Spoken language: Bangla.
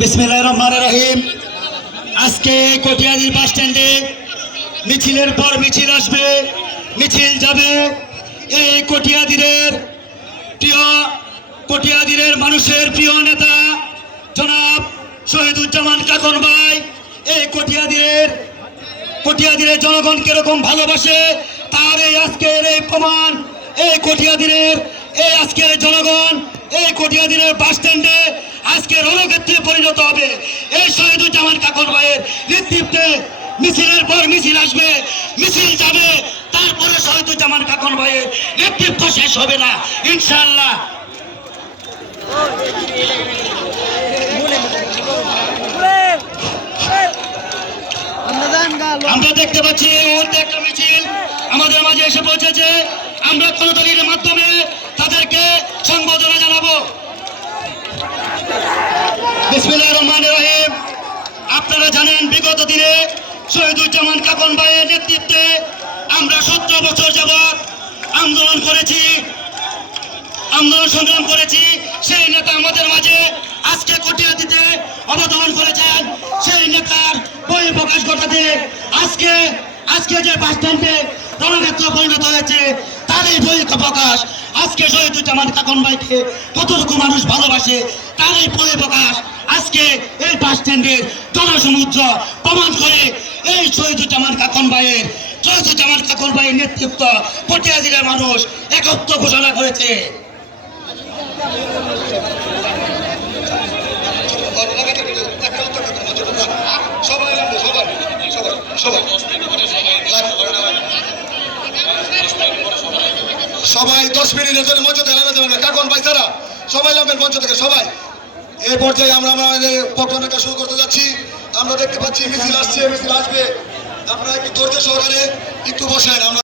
বিসমিল্লাহির রহমানির রহিম। আজকে কটিয়াদীর বাস স্ট্যান্ডে মিছিলের পর মিছিল আসবে, মিছিল যাবে। এই কটিয়াদীরের মানুষের প্রিয় নেতা জনাব শহীদুজ্জামান কাকন ভাই এই কটিয়াদীরের জনগণ কিরকম ভালোবাসে তার এই আজকের এই প্রমাণ। এই কটিয়াদীরের এই আজকের জনগণ এই কটিয়াদীরের বাস স্ট্যান্ডে আজকে রণক্ষেত্রে পরিণত হবে। এই শহীদুজ্জামান কাকন ভাইয়ের নেতৃত্বে মিছিলের পর মিছিল আসবে, মিছিল যাবে, তারপরে শহীদুজ্জামান কাকন ভাইয়ের নেতৃত্ব শেষ হবে না ইনশাআল্লাহ। আমরা দেখতে পাচ্ছি এই মুহূর্তে একটা মিছিল আমাদের মাঝে এসে পৌঁছেছে। আমরা করতালির মাধ্যমে তাদেরকে সংবর্ধনা জানাবো। বিসমিল্লাহির রহমানির রহিম। আপনারা জানেন বিগত দিনে শহীদুজ্জামান কাকন ভাইয়ের নেতৃত্বে আমরা 17 বছর যাবৎ আন্দোলন সংগ্রাম করেছি। সেই নেতা আমাদের মাঝে আজকে কটিয়াদীতে অবতরণ করেছেন। সেই নেতার বই প্রকাশ ঘটাতে আজকে যে বাস স্ট্যান্ডে রণক্ষেত্র পরিণত হয়েছে তার এই বই প্রকাশ। আজকে শহীদুজ্জামান কাকন ভাইকে কতটুকু মানুষ ভালোবাসে তার এই বই প্রকাশ আজকে এই বাস স্ট্যান্ডের জনসমুদ্র প্রমাণ করে। এই শহীদুজ্জামান কাকন ভাইয়ের নেতৃত্ব কটিয়াদীরের মানুষ একত্র ঘোষণা করেছে। সবাই 10 মিনিটের জন্য মঞ্চ থেকে নামে যাবেন। কাকন ভাই ছাড়া সবাই নামবেন মঞ্চ থেকে। সবাই এই পর্যায়ে আমরা আমাদের পক্ষনাটা শুরু করতে যাচ্ছি। আমরা দেখতে পাচ্ছি মিছিল আসছে, মিছিল আসবে। আপনারা একটু ধৈর্য সহকারে একটু বসেন। আমরা